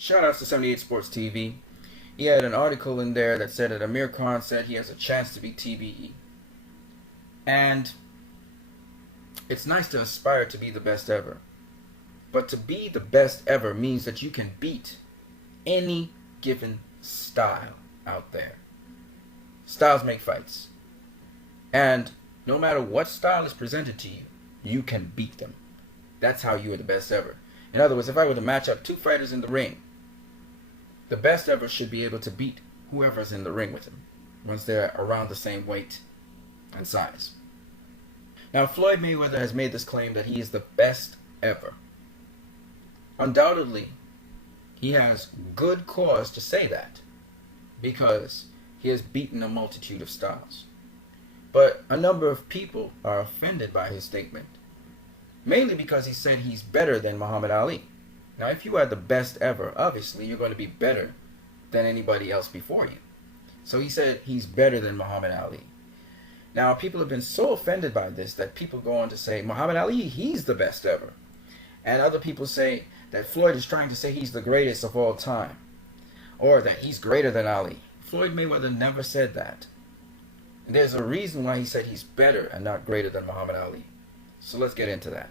Shout outs to 78 Sports TV. He had an article in there that said that Amir Khan said he has a chance to beat TBE. And it's nice to aspire to be the best ever. But to be the best ever means that you can beat any given style out there. Styles make fights. And no matter what style is presented to you, you can beat them. That's how you are the best ever. In other words, if I were to match up two fighters in the ring, the best ever should be able to beat whoever's in the ring with him once they're around the same weight and size. Now, Floyd Mayweather has made this claim that he is the best ever. Undoubtedly, he has good cause to say that because he has beaten a multitude of styles. But a number of people are offended by his statement, mainly because he said he's better than Muhammad Ali. Now, if you are the best ever, obviously you're going to be better than anybody else before you. So he said he's better than Muhammad Ali. Now, people have been so offended by this that people go on to say, Muhammad Ali, he's the best ever. And other people say that Floyd is trying to say he's the greatest of all time, or that he's greater than Ali. Floyd Mayweather never said that. And there's a reason why he said he's better and not greater than Muhammad Ali. So let's get into that.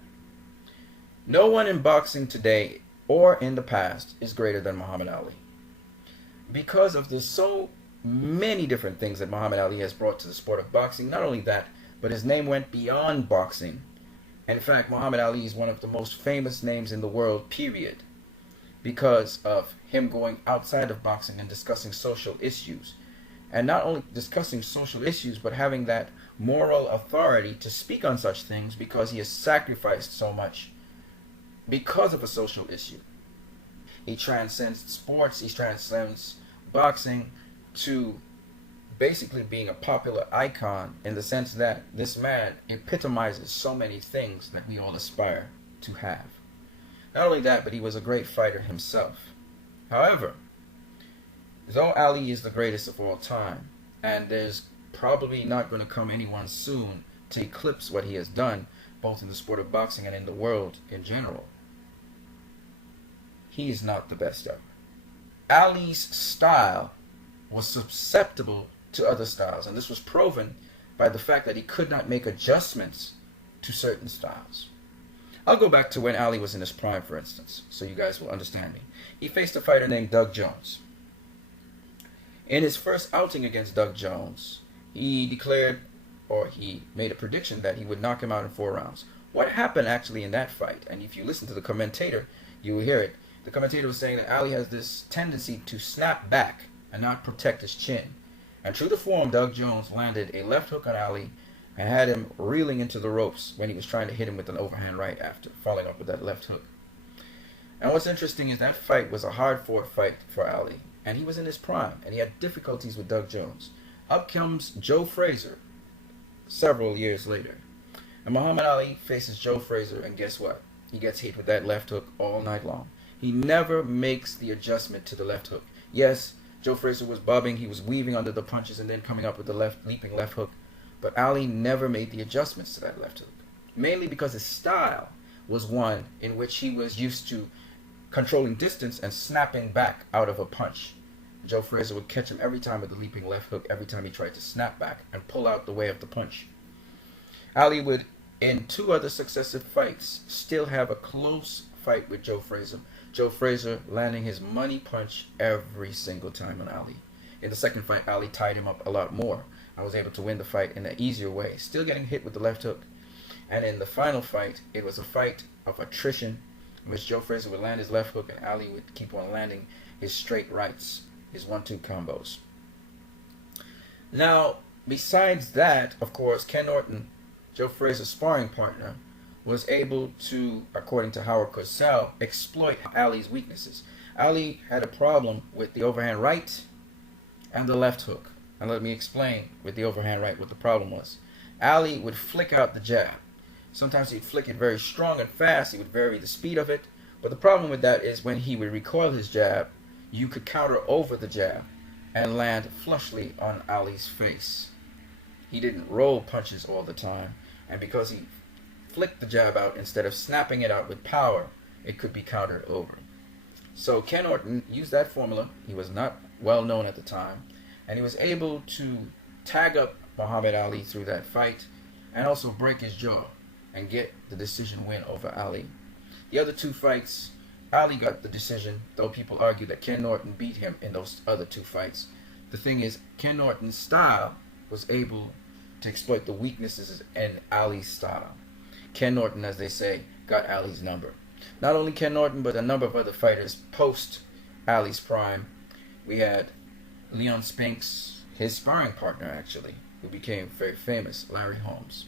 No one in boxing today or in the past is greater than Muhammad Ali, because of the so many different things that Muhammad Ali has brought to the sport of boxing. Not only that, but his name went beyond boxing. In fact, Muhammad Ali is one of the most famous names in the world, period, because of him going outside of boxing and discussing social issues. And not only discussing social issues, but having that moral authority to speak on such things because he has sacrificed so much because of a social issue. He transcends sports, he transcends boxing to basically being a popular icon in the sense that this man epitomizes so many things that we all aspire to have. Not only that, but he was a great fighter himself. However, though Ali is the greatest of all time, and there's probably not going to come anyone soon to eclipse what he has done, both in the sport of boxing and in the world in general, he is not the best ever. Ali's style was susceptible to other styles, and this was proven by the fact that he could not make adjustments to certain styles. I'll go back to when Ali was in his prime, for instance, so you guys will understand me. He faced a fighter named Doug Jones. In his first outing against Doug Jones, he declared, or he made a prediction that he would knock him out in 4 rounds. What happened actually in that fight, and if you listen to the commentator, you will hear it. The commentator was saying that Ali has this tendency to snap back and not protect his chin. And true to form, Doug Jones landed a left hook on Ali and had him reeling into the ropes when he was trying to hit him with an overhand right after following up with that left hook. And what's interesting is that fight was a hard-fought fight for Ali, and he was in his prime, and he had difficulties with Doug Jones. Up comes Joe Frazier several years later, and Muhammad Ali faces Joe Frazier, and guess what? He gets hit with that left hook all night long. He never makes the adjustment to the left hook. Yes, Joe Frazier was bobbing, he was weaving under the punches and then coming up with the leaping left hook, but Ali never made the adjustments to that left hook, mainly because his style was one in which he was used to controlling distance and snapping back out of a punch. Joe Frazier would catch him every time with the leaping left hook every time he tried to snap back and pull out the way of the punch. Ali would, in 2 other successive fights, still have a close fight with Joe Frazier. Joe Frazier landing his money punch every single time on Ali. In the second fight, Ali tied him up a lot more. I was able to win the fight in an easier way, still getting hit with the left hook. And in the final fight, it was a fight of attrition, in which Joe Frazier would land his left hook and Ali would keep on landing his straight rights, his 1-2 combos. Now, besides that, of course, Ken Norton, Joe Frazier's sparring partner, was able to, according to Howard Cosell, exploit Ali's weaknesses. Ali had a problem with the overhand right and the left hook. And let me explain with the overhand right what the problem was. Ali would flick out the jab. Sometimes he'd flick it very strong and fast. He would vary the speed of it. But the problem with that is when he would recoil his jab, you could counter over the jab and land flushly on Ali's face. He didn't roll punches all the time. And because he flicked the jab out instead of snapping it out with power, it could be countered over. So Ken Norton used that formula. He was not well known at the time, and he was able to tag up Muhammad Ali through that fight and also break his jaw and get the decision win over Ali. The other two fights, Ali got the decision, though people argue that Ken Norton beat him in those other two fights. The thing is, Ken Norton's style was able to exploit the weaknesses in Ali's style. Ken Norton, as they say, got Ali's number. Not only Ken Norton, but a number of other fighters post Ali's prime. We had Leon Spinks, his sparring partner actually, who became very famous, Larry Holmes.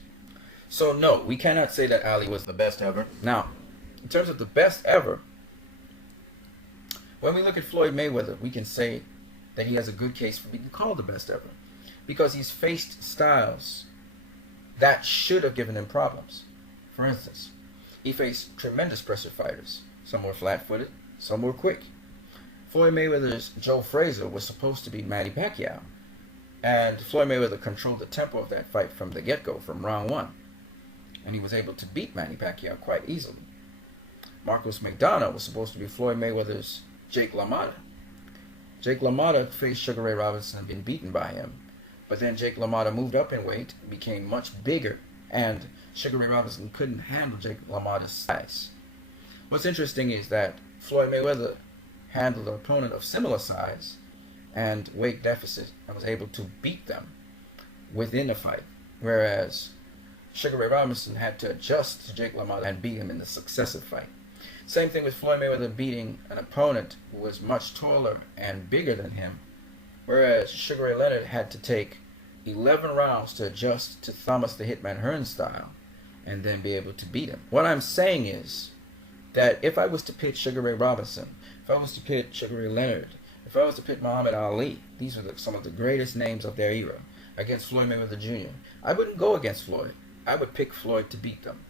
So no, we cannot say that Ali was the best ever. Now, in terms of the best ever, when we look at Floyd Mayweather, we can say that he has a good case for being called the best ever, because he's faced styles that should have given him problems. For instance, he faced tremendous pressure fighters. Some were flat-footed, some were quick. Floyd Mayweather's Joe Frazier was supposed to be Manny Pacquiao, and Floyd Mayweather controlled the tempo of that fight from the get-go, from round one, and he was able to beat Manny Pacquiao quite easily. Marcos McDonough was supposed to be Floyd Mayweather's Jake LaMotta. Jake LaMotta faced Sugar Ray Robinson and been beaten by him, but then Jake LaMotta moved up in weight, became much bigger, and Sugar Ray Robinson couldn't handle Jake LaMotta's size. What's interesting is that Floyd Mayweather handled an opponent of similar size and weight deficit and was able to beat them within the fight, whereas Sugar Ray Robinson had to adjust to Jake LaMotta and beat him in the successive fight. Same thing with Floyd Mayweather beating an opponent who was much taller and bigger than him, whereas Sugar Ray Leonard had to take 11 rounds to adjust to Thomas the Hitman Hearns style and then be able to beat him. What I'm saying is that if I was to pit Sugar Ray Robinson, if I was to pit Sugar Ray Leonard, if I was to pit Muhammad Ali, these are some of the greatest names of their era, against Floyd Mayweather Jr., I wouldn't go against Floyd. I would pick Floyd to beat them.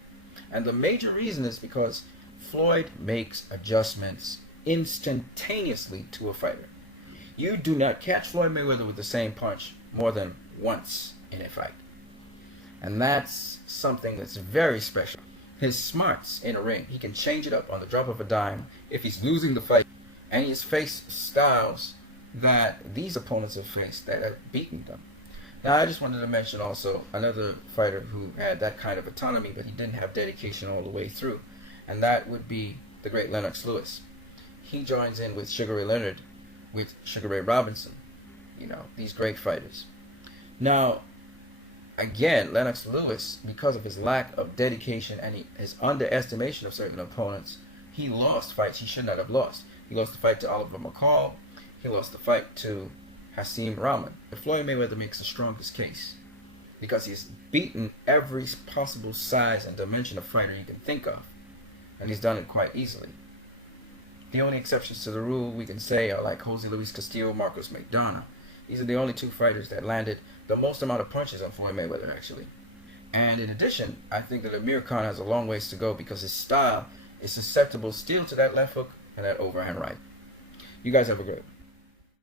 And the major reason is because Floyd makes adjustments instantaneously to a fighter. You do not catch Floyd Mayweather with the same punch more than once in a fight. And that's something that's very special. His smarts in a ring, he can change it up on the drop of a dime if he's losing the fight. And he's faced styles that these opponents have faced that have beaten them. Now, I just wanted to mention also another fighter who had that kind of autonomy, but he didn't have dedication all the way through. And that would be the great Lennox Lewis. He joins in with Sugar Ray Leonard, with Sugar Ray Robinson. You know, these great fighters. Now, again, Lennox Lewis, because of his lack of dedication and his underestimation of certain opponents, he lost fights he should not have lost. He lost the fight to Oliver McCall. He lost the fight to Hasim Rahman. Floyd Mayweather makes the strongest case because he's beaten every possible size and dimension of fighter you can think of, and he's done it quite easily. The only exceptions to the rule we can say are like Jose Luis Castillo, Marcos McDonough. These are the only two fighters that landed the most amount of punches on Floyd Mayweather, actually. And in addition, I think that Amir Khan has a long ways to go because his style is susceptible still to that left hook and that overhand right. You guys have a great one.